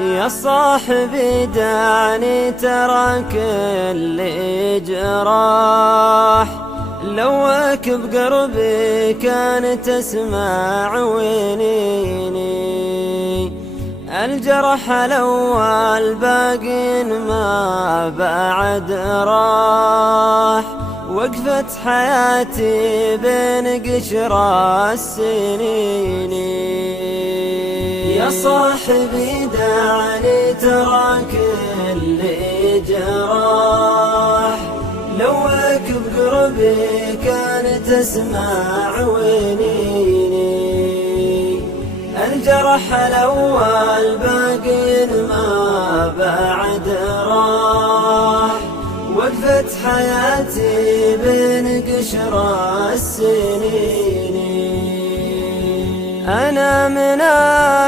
يا صاحبي دعني ترى كل جراح، لوك بقربي كان تسمع ونيني، الجرح الأول باقي ما بعد راح، وقفت حياتي بين قشر السنين. يا صاحبي دعني ترى كل جراح، لوك بقربي كان تسمع ونيني، الجرح الأول باقي ما بعد راح، وقفت حياتي بين قشر السنين. أنا من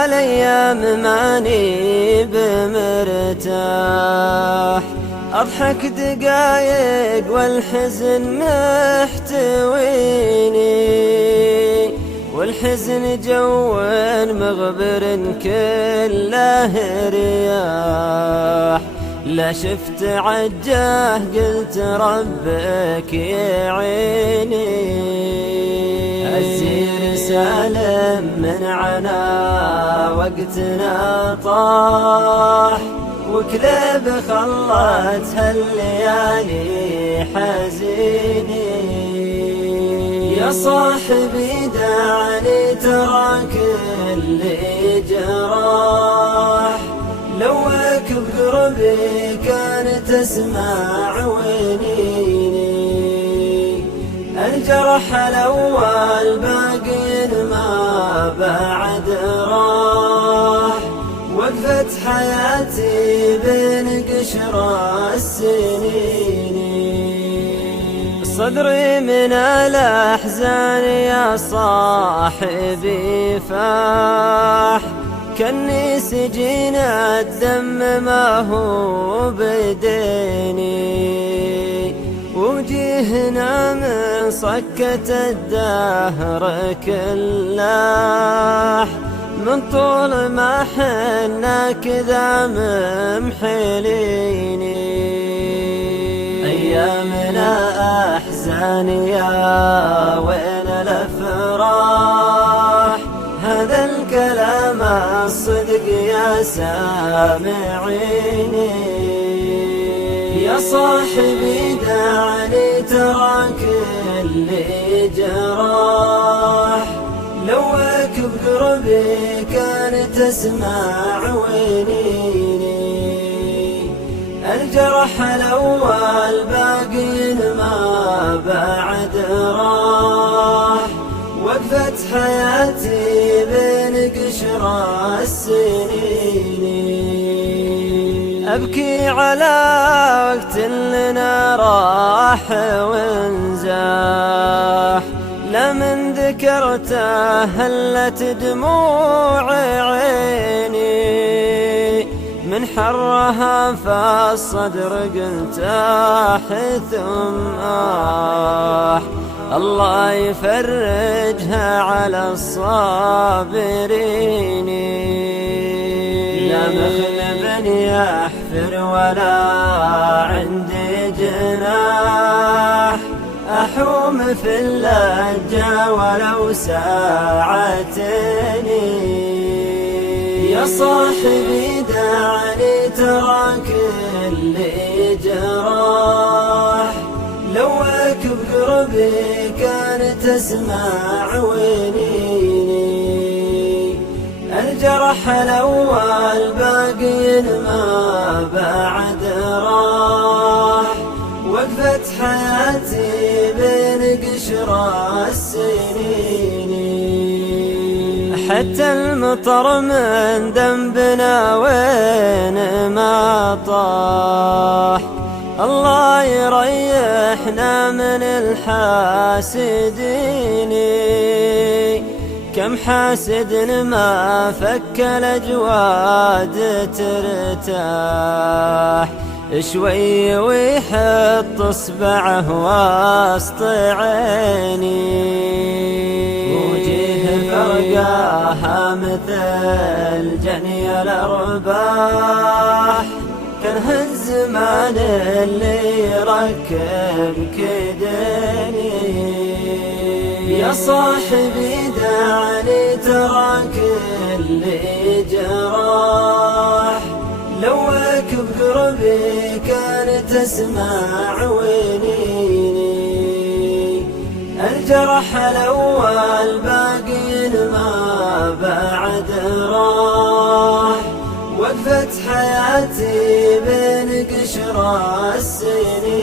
الأيام ماني بمرتاح، أضحك دقايق والحزن محتويني، والحزن جو مغبر كله رياح، لا شفت عجاه قلت ربك يعيني، الزير سالم من عنا وقتنا طاح، وكلاب خلتها الليالي حزيني. يا صاحبي دعني ترى كل جراح، لوك بقربي كان تسمع ونيني، الجرح الأول باقي ما بعد راح، وقفت حياتي بين قشر السنين. صدري من الأحزان يا صاحبي فاح، كني سجين الدم ما هو بديني، وجيهنا من صكة الدهر كلاح، من طول ما حنا كذا ممحليني. أيامنا أحزان يا وين الأفراح، هذا الكلام الصدق يا سامعيني. يا صاحبي دعني ترى كل جراح، لوك بقربي كان تسمع ونيني، الجرح الأول باقي ما بعد راح، وقفت حياتي بين قشر السنين. أبكي على وقت لنا راح ونزاح، لمن ذكرته هلت دموع عيني، من حرها فالصدر قلت ثم الله يفرجها على الصابرين. لا مخلب يحفر ولا عندي جناح، أحوم في اللجة ولو ساعتين. يا صاحبي دعني ترى كل جراح، لوك بقربي كان تسمع ونيني، الجرح الأول باقي ما بعد راح، وقفت حياتي بين قشر السنين. حتى المطر من ذنبنا وين ما طاح، الله يريحنا من الحاسدين، كم حاسد ما فك الأجواد ترتاح، شوي ويحط اصبعه وسط عيني. ورقاها مثل جني الأرباح، كره الزمان اللي يركب كيدني. يا صاحبي دعني تراك اللي جراح، لوك بقربي كان تسمع ونيني. الجرح الأول باقي ما بعد راح، وقفت حياتي بين قشر السنين.